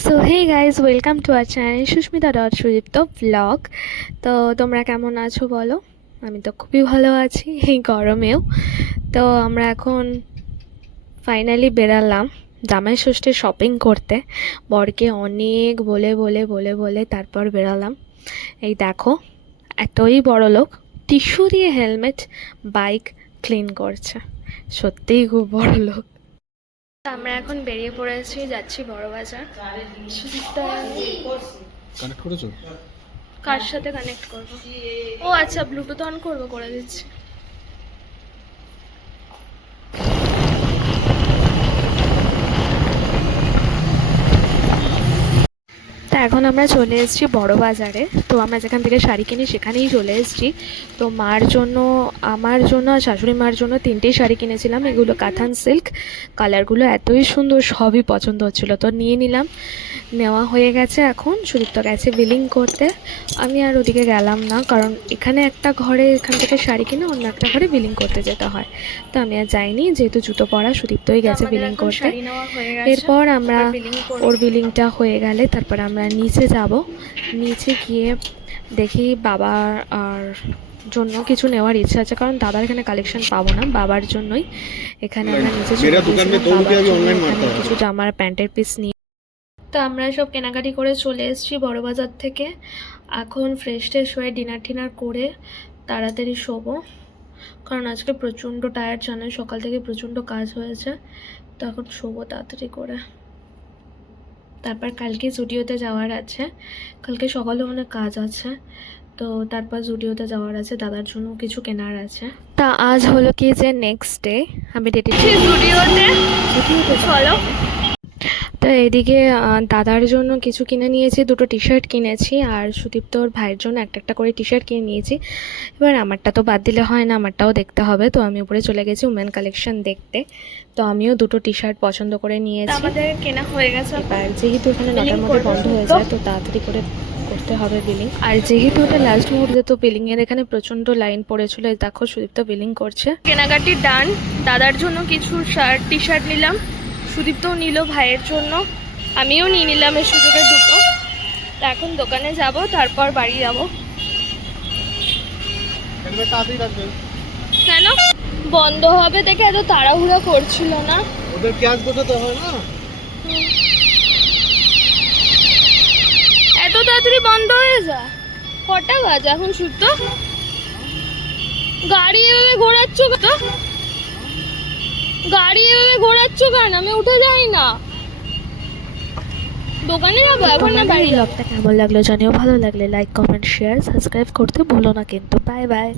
So hey guys, welcome to our channel Susmita dot Sudipta blog. তো তোমরা কেমন আছো বলো? আমি তো খুবই ভালো আছি এই গরমেও। তো আমরা এখন ফাইনালি বেরালাম জামাই ষষ্ঠীর শপিং করতে। বরকে অনেক বলে বলে বলে বলে তারপর বেরালাম। এই দেখো, এতই বড় লোক টিস্যু দিয়ে হেলমেট বাইক ক্লিন করছে। সত্যিই খুব বড় লোক। আমরা এখন বেরিয়ে পড়েছি, যাচ্ছি বড় বাজার। সুদীপ্তা কানেক্ট করেছো? কার সাথে কানেক্ট করবো? ও আচ্ছা, ব্লুটুথ অন করবো, করে দিচ্ছি। তা এখন আমরা চলে এসেছি বড় বাজারে। তো আমরা যেখান থেকে শাড়ি কিনি সেখানেই চলে এসেছি। তো মার জন্য, আমার জন্য আর শাশুড়ি মার জন্য তিনটেই শাড়ি কিনেছিলাম। এগুলো কাতান সিল্ক, কালারগুলো এতই সুন্দর, সবই পছন্দ হচ্ছিলো, তো নিয়ে নিলাম। নেওয়া হয়ে গেছে, এখন সুদীপ্ত গেছে বিলিং করতে। আমি আর ওদিকে গেলাম না, কারণ এখানে একটা ঘরে এখান থেকে শাড়ি কিনে অন্য একটা ঘরে বিলিং করতে যেতে হয়। তো আমি আর যাইনি, যেহেতু জুতো পরা, সুদীপ্তই গেছে বিলিং করতে। এরপর আমরা ওর বিলিংটা হয়ে গেলে তারপর আমরা নিচে যাব। নিচে গিয়ে দেখি বাবার আর জন্য কিছু নেওয়ার ইচ্ছা আছে, কারণ দাদার এখানে কালেকশন পাবো না, বাবার জন্যই এখানে আমরা নিচে চলে গেছিলাম। কিছু জামার প্যান্টের পিস নিয়ে তো আমরা সব কেনাকাটি করে চলে এসেছি বড় বাজার থেকে। এখন ফ্রেশ ট্রেশ হয়ে ডিনার টিনার করে তাড়াতাড়ি শোবো, কারণ আজকে প্রচণ্ড টায়ার্ড, জানো সকাল থেকে প্রচণ্ড কাজ হয়েছে। তো এখন শোবো তাড়াতাড়ি করে। তারপর কালকে জুডিওতে যাওয়ার আছে, কালকে সকালে অনেক কাজ আছে। তো তারপর জুডিওতে যাওয়ার আছে, দাদার জন্য কিছু কেনার আছে। তা আজ হলো কি যে নেক্সট ডে, আমি জুডিওতে চলো। তো এইদিকে দাদার জন্য কিছু কিনে নিয়েছি, দুটো টি শার্ট কিনেছি, আর সুদীপ্তর ভাইয়ের জন্য একটা একটা করে টি শার্ট কিনে নিয়েছি। এবার আমারটা তো বাদ দিলে হয় না, আমারটাও দেখতে হবে। তো আমি উপরে চলে গেছি উমেন কালেকশন দেখতে। তো আমিও দুটো টি শার্ট পছন্দ করে নিয়েছি। আমাদের কেনা হয়ে গেছে। এবার যেহেতু এখানে 9টার মধ্যে বন্ধ হয়ে যায়, তো তাড়াতাড়ি করে করতে হবে বিলিং। আর যেহেতু এটা লাস্ট মুহূর্তে, তো বিলিংয়ের এখানে প্রচণ্ড লাইন পড়েছিল। দেখো সুদীপ্ত বিলিং করছে। কেনাকাটি ডান। দাদার জন্য কিছু শার্ট টি শার্ট নিলাম, সুদীপ্তও নিল ভাইয়ের জন্য, আমিও নিয়ে নিলাম এই সুযোগে দুটো। তা এখন দোকানে যাব, তারপর বাড়ি যাব। কেন বন্ধ হবে দেখে এত তাড়াহুড়া করছিল না? ওদের ক্যাশ গোছাতে হয় না? এত তাড়াতাড়ি বন্ধ হয়ে যায়? কটা বাজে এখন? শুদ্ধ গাড়ি এভাবে ঘোরাচ্ছ তো, গাড়ি এভাবে ঘোরাচ্ছ কেন? আমি উঠে যাই না, দোকানে যাবো এখন না বাড়ি। ব্লগটা কেমন লাগলো জানিও, ভালো লাগলে লাইক কমেন্ট শেয়ার সাবস্ক্রাইব করতে ভুলো না কিন্তু। Bye bye.